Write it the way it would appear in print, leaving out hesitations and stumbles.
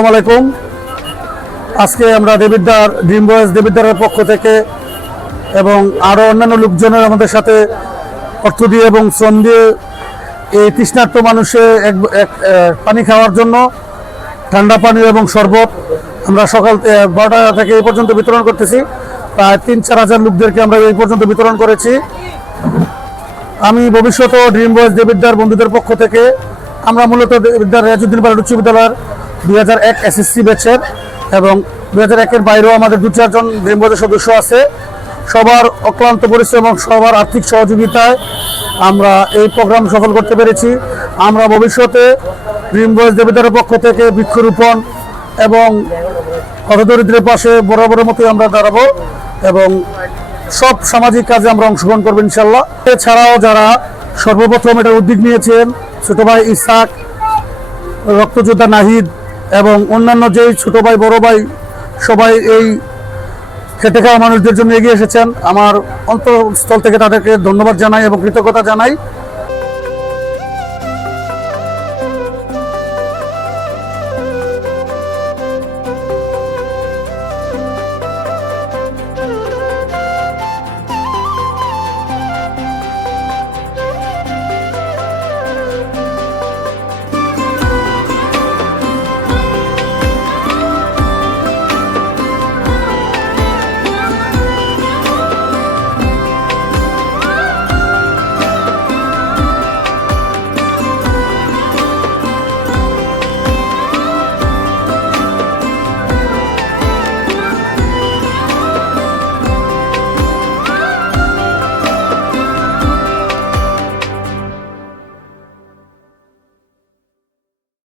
আসসালামু আলাইকুম। আজকে আমরা দেবিদ্বার ড্রিম বয়েজ দেবিদ্বারের পক্ষ থেকে এবং আরও অন্যান্য লোকজনের আমাদের সাথে অর্থ দিয়ে এবং শ্রম দিয়ে এই তৃষ্ণার্ত মানুষে পানি খাওয়ার জন্য ঠান্ডা পানি এবং শরবত আমরা সকাল 12টা থেকে এই পর্যন্ত বিতরণ করতেছি। প্রায় 3-4 হাজার লোকদেরকে আমরা এই পর্যন্ত বিতরণ করেছি। আমি ভবিষ্যতে ড্রিম বয়েজ দেবিদ্বার বন্ধুদের পক্ষ থেকে আমরা মূলত দেবিদ্বার রিয়াজউদ্দিন পাইলট উচ্চ বিদ্যালয়ের 2001 এসএসসি ব্যাচের এবং 2001-এর বাইরেও আমাদের 2-4 জন ড্রিম বয়েজের সদস্য আছে। সবার অক্লান্ত পরিশ্রম এবং সবার আর্থিক সহযোগিতায় আমরা এই প্রোগ্রাম সফল করতে পেরেছি। আমরা ভবিষ্যতে ড্রিম বয়েজ দেবিদ্বারের পক্ষ থেকে বৃক্ষরোপণ এবং হতদরিদ্রের পাশে বরাবরের মতোই আমরা দাঁড়াবো এবং সব সামাজিক কাজে আমরা অংশগ্রহণ করবো ইনশাল্লাহ। এছাড়াও যারা সর্বপ্রথম এটার উদ্যোগ নিয়েছেন ছোট ভাই ইসাক, রক্তযোদ্ধা নাহিদ এবং অন্যান্য যেই ছোট ভাই বড় ভাই সবাই এই খেটে খাওয়া মানুষদের জন্য এগিয়ে এসেছেন, আমার অন্তঃস্থল থেকে তাদেরকে ধন্যবাদ জানাই এবং কৃতজ্ঞতা জানাই।